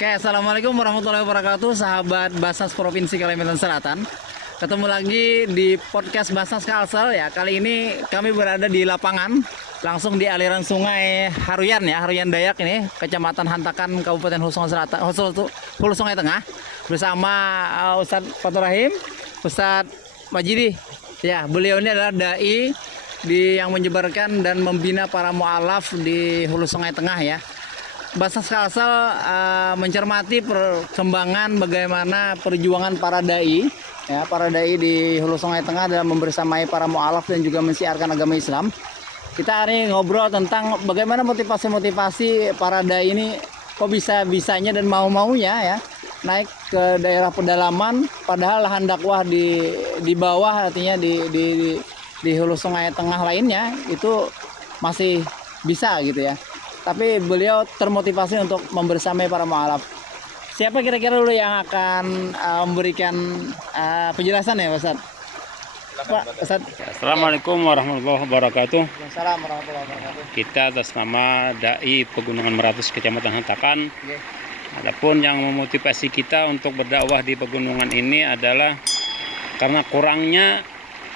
Oke, assalamualaikum warahmatullahi wabarakatuh, sahabat Basnas Provinsi Kalimantan Selatan. Ketemu lagi di podcast Basnas Kalsel ya. Kali ini kami berada di lapangan, langsung di aliran sungai Haruyan ya, Haruyan Dayak ini, Kecamatan Hantakan, Kabupaten Hulu Sungai Selatan, Hulu Sungai Tengah, bersama Ustadz Fatur Rahim, Ustadz Majidi. Ya, beliau ini adalah dai yang menyebarkan dan membina para mu'alaf di Hulu Sungai Tengah ya. Basnas Kalsel mencermati perkembangan bagaimana perjuangan para dai ya, para dai di Hulu Sungai Tengah dalam membersamai para mu'alaf dan juga mensiarkan agama Islam. Kita hari ini ngobrol tentang bagaimana motivasi para dai ini kok bisa-bisanya dan mau-maunya ya naik ke daerah pedalaman, padahal lahan dakwah di bawah, artinya di Hulu Sungai Tengah lainnya itu masih bisa gitu ya. Tapi beliau termotivasi untuk membersamai para mu'alaf. Siapa kira-kira dulu yang akan memberikan penjelasan ya, Ustaz? Pak, Ustaz. Assalamualaikum warahmatullahi wabarakatuh. Assalamualaikum warahmatullahi wabarakatuh. Kita atas nama Dai Pegunungan Meratus Kecamatan Hantakan. Adapun yang memotivasi kita untuk berdakwah di pegunungan ini adalah karena kurangnya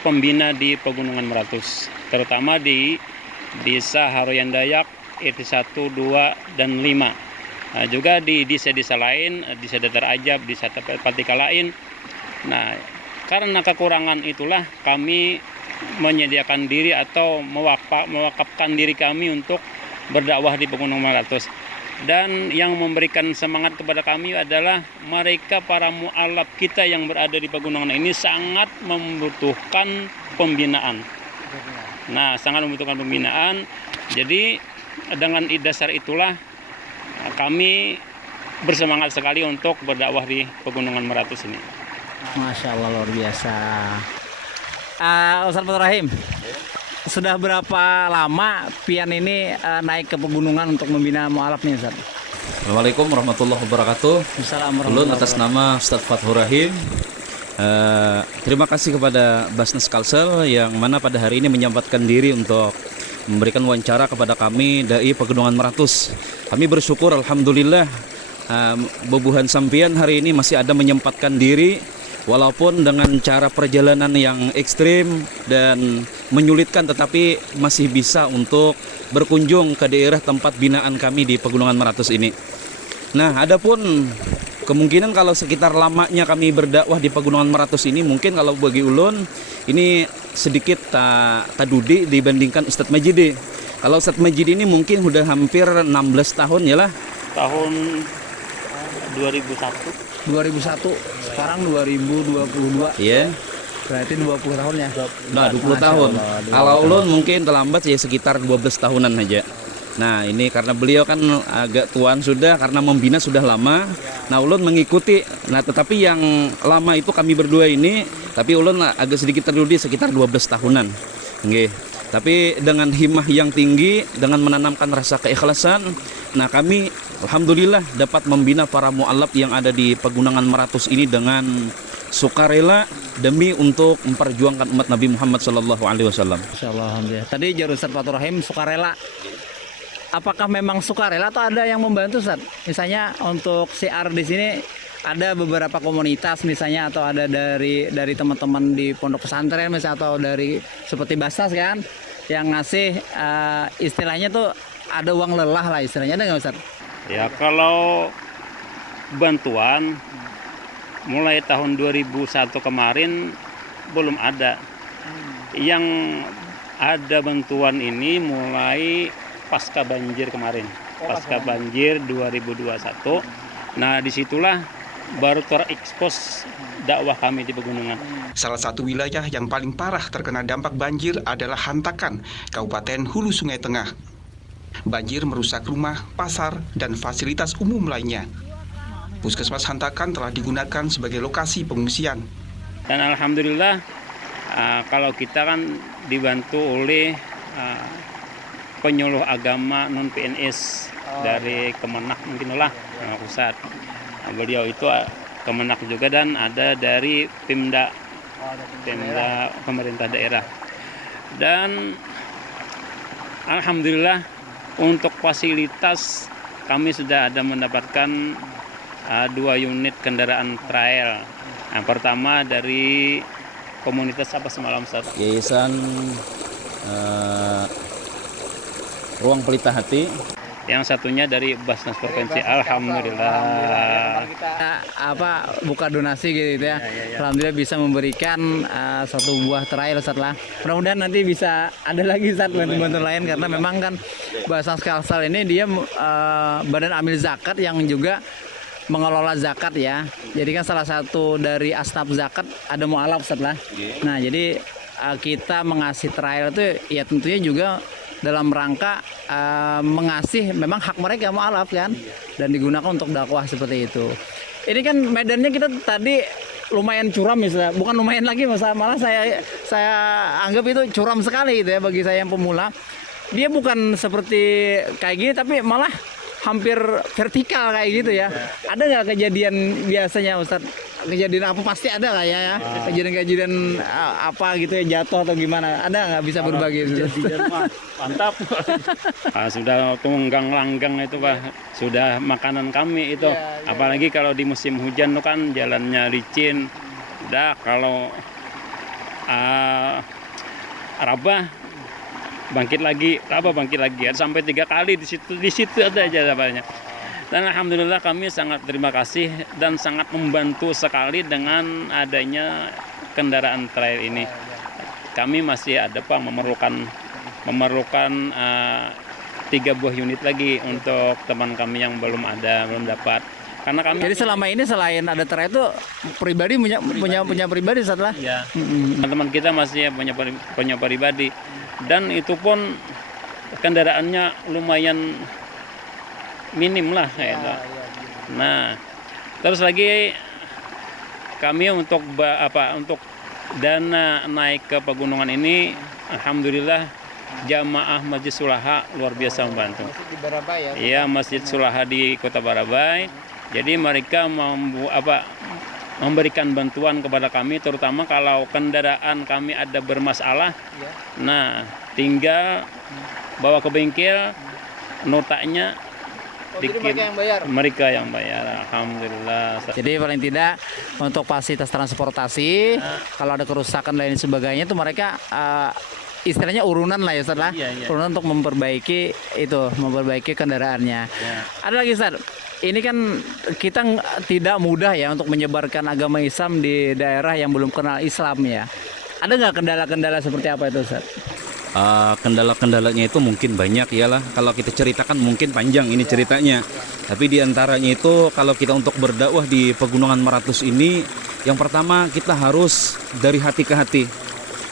pembina di Pegunungan Meratus, terutama di Desa Haruyan Dayak, RT 1, 2, dan 5. Nah, juga di desa-desa lain, desa Datar Ajab, desa Patika lain. Nah, karena kekurangan itulah kami menyediakan diri atau mewakafkan diri kami untuk berdakwah di Pegunungan Meratus. Dan yang memberikan semangat kepada kami adalah mereka para mu'alaf kita yang berada di pegunungan ini sangat membutuhkan pembinaan. Nah, sangat membutuhkan pembinaan. Jadi dengan dasar itulah kami bersemangat sekali untuk berdakwah di Pegunungan Meratus ini. Masya Allah, luar biasa. Ustaz Fatur Rahim, sudah berapa lama Pian ini naik ke pegunungan untuk membina mu'alaf nih, Ustaz? Assalamualaikum warahmatullahi wabarakatuh. Ulun atas nama Ustadz Fatur Rahim, terima kasih kepada Basnas Kalsel yang mana pada hari ini menyempatkan diri untuk memberikan wawancara kepada kami Dai Pegunungan Meratus. Kami bersyukur alhamdulillah bubuhan sampian hari ini masih ada menyempatkan diri walaupun dengan cara perjalanan yang ekstrim dan menyulitkan, tetapi masih bisa untuk berkunjung ke daerah tempat binaan kami di Pegunungan Meratus ini. Nah, adapun kemungkinan kalau sekitar lamanya kami berdakwah di Pegunungan Meratus ini, mungkin kalau bagi ulun ini sedikit tadudi dibandingkan Ustadz Majidi. Kalau Ustadz Majidi ini mungkin udah hampir 16 tahun ya lah. Tahun 2001. 2001, sekarang 2022. Iya. Berarti 20 tahun ya? Nah, 20 tahun. Kalau ulun mungkin terlambat ya sekitar 12 tahunan aja. Nah, ini karena beliau kan agak tuaan sudah, karena membina sudah lama. Nah, ulun mengikuti. Nah, tetapi yang lama itu kami berdua ini, tapi ulun agak sedikit terdudi sekitar 12 tahunan. Nggih. Tapi dengan himmah yang tinggi, dengan menanamkan rasa keikhlasan, nah kami alhamdulillah dapat membina para mu'alaf yang ada di Pegunungan Meratus ini dengan sukarela demi untuk memperjuangkan umat Nabi Muhammad SAW. Insyaallah, alhamdulillah. Tadi jar Ustaz Fatur Rahim sukarela. Apakah memang sukarela atau ada yang membantu, Ustaz? Misalnya untuk siar di sini ada beberapa komunitas misalnya, atau ada dari teman-teman di pondok pesantren misalnya, atau dari seperti Basnas kan yang ngasih istilahnya tuh ada uang lelah lah istilahnya, ada nggak, Ustaz? Ya, kalau bantuan mulai tahun 2001 kemarin belum ada. Yang ada bantuan ini mulai pasca banjir kemarin, pasca banjir 2021. Nah, disitulah baru terekspos dakwah kami di pegunungan. Salah satu wilayah yang paling parah terkena dampak banjir adalah Hantakan, Kabupaten Hulu Sungai Tengah. Banjir merusak rumah, pasar, dan fasilitas umum lainnya. Puskesmas Hantakan telah digunakan sebagai lokasi pengungsian. Dan alhamdulillah kalau kita kan dibantu oleh penyuluh agama non PNS dari Kemenak mungkin lah pusat. Beliau itu Kemenak juga, dan ada dari Pemda pemerintah daerah. Dan alhamdulillah untuk fasilitas kami sudah ada mendapatkan 2 unit kendaraan trail. Yang pertama dari komunitas apa semalam Ustaz? Yayasan Ruang Pelita Hati. Yang satunya dari Basnas Provinsi. Alhamdulillah. Kita buka donasi gitu ya. Alhamdulillah bisa memberikan satu buah trail setelah. Mudah-mudahan nanti bisa ada lagi bantu-bantu lain karena memang kan Basnas Kalsel ini dia badan amil zakat yang juga mengelola zakat ya. Jadi kan salah satu dari asnaf zakat ada mualaf setelah. Nah, jadi kita mengasih trail itu ya tentunya juga dalam rangka mengasih memang hak mereka mualaf kan, dan digunakan untuk dakwah seperti itu. Ini kan medannya kita tadi lumayan curam misalnya, bukan lumayan lagi malah saya anggap itu curam sekali gitu ya bagi saya yang pemula. Dia bukan seperti kayak gini tapi malah hampir vertikal kayak gitu ya. Ada nggak kejadian biasanya Ustadz? Kejadian apa pasti ada lah ya. Kejadian-kejadian apa gitu ya, jatuh atau gimana? Ada nggak bisa berbagi? Kejadian mah mantap. Sudah tunggang langgang itu Pak. Sudah makanan kami itu. Apalagi kalau di musim hujan tuh kan jalannya licin. Udah kalau Rabah bangkit lagi sampai 3 kali di situ ada aja apanya. Dan alhamdulillah kami sangat terima kasih dan sangat membantu sekali dengan adanya kendaraan trail ini. Kami masih ada Pak memerlukan 3 buah unit lagi untuk teman kami yang belum dapat. Karena kami jadi selama ini selain ada trail itu pribadi punya pribadi setelah. Iya. Teman-teman kita masih punya pribadi. Dan itu pun kendaraannya lumayan minim lah gitu. Nah, terus lagi kami untuk dana naik ke pegunungan ini, alhamdulillah jamaah Masjid Sulaha luar biasa membantu. Masjid di Barabai ya? Iya, Masjid Sulaha di Kota Barabai. Jadi mereka memberikan bantuan kepada kami, terutama kalau kendaraan kami ada bermasalah. Nah, tinggal bawa ke bengkel, notanya dikit. Mereka yang bayar, alhamdulillah. Jadi paling tidak untuk fasilitas transportasi, kalau ada kerusakan dan lain sebagainya itu mereka istilahnya urunan lah ya Ustaz lah. Urunan untuk memperbaiki kendaraannya. Ada lagi Ustaz. Ini kan kita tidak mudah ya untuk menyebarkan agama Islam di daerah yang belum kenal Islam ya. Ada nggak kendala-kendala seperti apa itu Ustaz? Kendala-kendalanya itu mungkin banyak iyalah. Kalau kita ceritakan mungkin panjang ini ceritanya. Tapi diantaranya itu kalau kita untuk berdakwah di Pegunungan Meratus ini, yang pertama kita harus dari hati ke hati.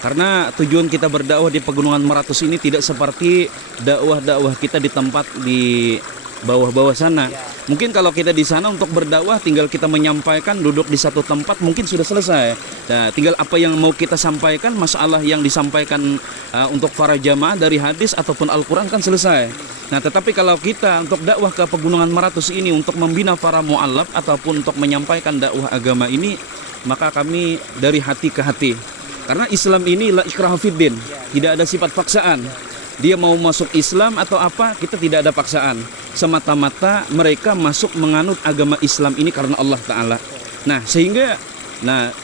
Karena tujuan kita berdakwah di Pegunungan Meratus ini tidak seperti dakwah-dakwah kita di tempat di bawah-bawah sana. Mungkin kalau kita di sana untuk berdakwah tinggal kita menyampaikan, duduk di satu tempat mungkin sudah selesai. Nah, tinggal apa yang mau kita sampaikan, masalah yang disampaikan untuk para jamaah dari hadis ataupun Al-Quran kan selesai. Nah, tetapi kalau kita untuk dakwah ke Pegunungan Meratus ini untuk membina para mu'allaf ataupun untuk menyampaikan dakwah agama ini, maka kami dari hati ke hati. Karena Islam ini la ikraha fiddin, tidak ada sifat paksaan. Dia mau masuk Islam atau apa, kita tidak ada paksaan. Semata-mata mereka masuk menganut agama Islam ini karena Allah Ta'ala. Nah, sehingga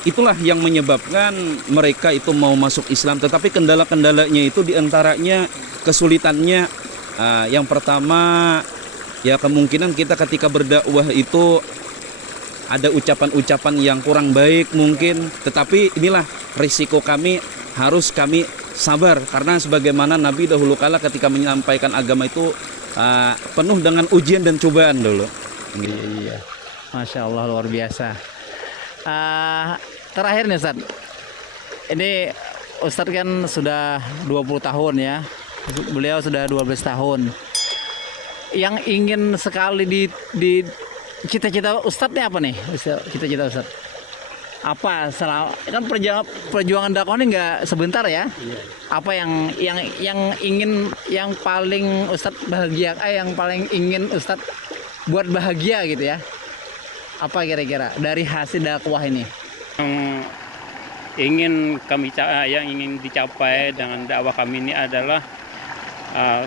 itulah yang menyebabkan mereka itu mau masuk Islam. Tetapi kendala-kendalanya itu diantaranya kesulitannya. Yang pertama, ya kemungkinan kita ketika berdakwah itu ada ucapan-ucapan yang kurang baik mungkin. Tetapi inilah risiko kami, harus kami sabar, karena sebagaimana Nabi dahulu kala ketika menyampaikan agama itu penuh dengan ujian dan cobaan dulu. Iya. Masya Allah, luar biasa. Terakhir nih Ustadz, ini Ustadz kan sudah 20 tahun ya, beliau sudah 12 tahun. Yang ingin sekali di cita-cita Ustadz ini apa nih? Cita-cita Ustadz apa? Kan perjuangan dakwah ini nggak sebentar ya. Apa yang ingin, yang paling Ustadz bahagia, yang paling ingin Ustadz buat bahagia gitu ya? Apa kira-kira dari hasil dakwah ini? Yang ingin dicapai dengan dakwah kami ini adalah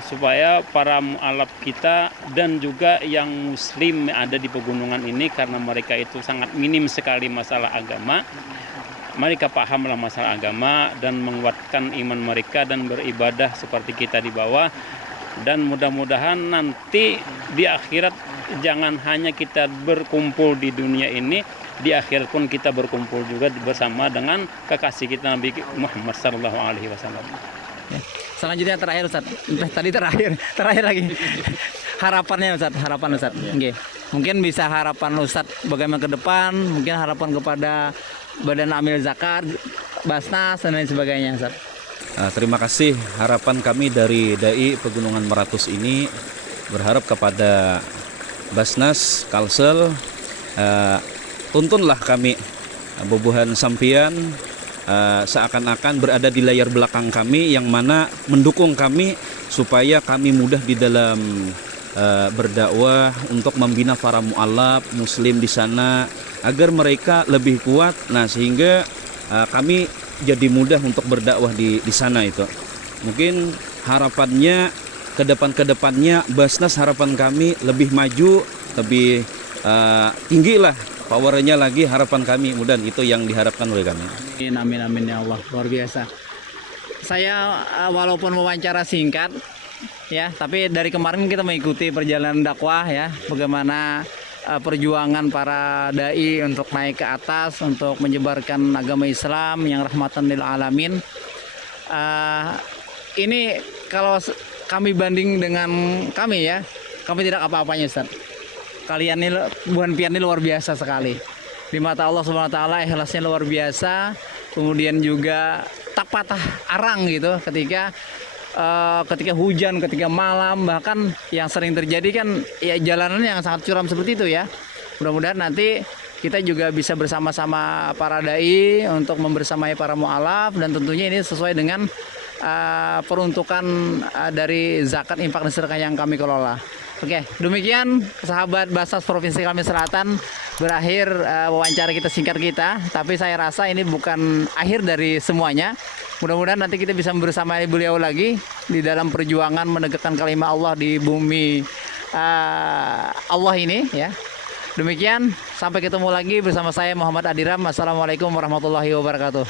supaya para mualaf kita dan juga yang muslim ada di pegunungan ini, karena mereka itu sangat minim sekali masalah agama, mereka pahamlah masalah agama dan menguatkan iman mereka dan beribadah seperti kita di bawah. Dan mudah-mudahan nanti di akhirat jangan hanya kita berkumpul di dunia ini, di akhirat pun kita berkumpul juga bersama dengan kekasih kita Nabi Muhammad SAW. Selanjutnya terakhir Ustaz. Tadi terakhir lagi. Harapannya Ustaz, harapan Ustaz. Oke. Mungkin bisa harapan Ustaz bagaimana ke depan, mungkin harapan kepada Badan Amil Zakat, Basnas dan lain sebagainya Ustaz. Terima kasih. Harapan kami dari Dai Pegunungan Meratus ini berharap kepada Basnas Kalsel, tuntunlah kami bobohan sampian seakan-akan berada di layar belakang kami, yang mana mendukung kami supaya kami mudah di dalam berdakwah untuk membina para mualaf muslim di sana agar mereka lebih kuat. Nah, sehingga kami jadi mudah untuk berdakwah di sana itu. Mungkin harapannya ke depannya Basnas, harapan kami lebih maju, lebih tinggi lah powernya lagi, harapan kami. Mudah itu yang diharapkan oleh kami. Amin amin ya Allah, luar biasa. Saya walaupun wawancara singkat ya, tapi dari kemarin kita mengikuti perjalanan dakwah ya, bagaimana perjuangan para dai untuk naik ke atas untuk menyebarkan agama Islam yang rahmatan lil alamin. Ini kalau kami banding dengan kami ya, kami tidak apa-apanya Ustaz. Kalian ini buhan pian ini luar biasa sekali. Di mata Allah Subhanahu wa taala ikhlasnya luar biasa. Kemudian juga tak patah arang gitu ketika hujan, ketika malam, bahkan yang sering terjadi kan ya jalanan yang sangat curam seperti itu ya. Mudah-mudahan nanti kita juga bisa bersama-sama para dai untuk membersamai para mualaf, dan tentunya ini sesuai dengan peruntukan dari zakat infak dan sedekah yang kami kelola. Oke, demikian sahabat Basnas Provinsi Kalimantan Selatan, berakhir wawancara kita singkat kita, tapi saya rasa ini bukan akhir dari semuanya. Mudah-mudahan nanti kita bisa bersamai beliau lagi di dalam perjuangan menegakkan kalimat Allah di bumi Allah ini ya. Demikian, sampai ketemu lagi bersama saya Muhammad Adiram. Assalamualaikum warahmatullahi wabarakatuh.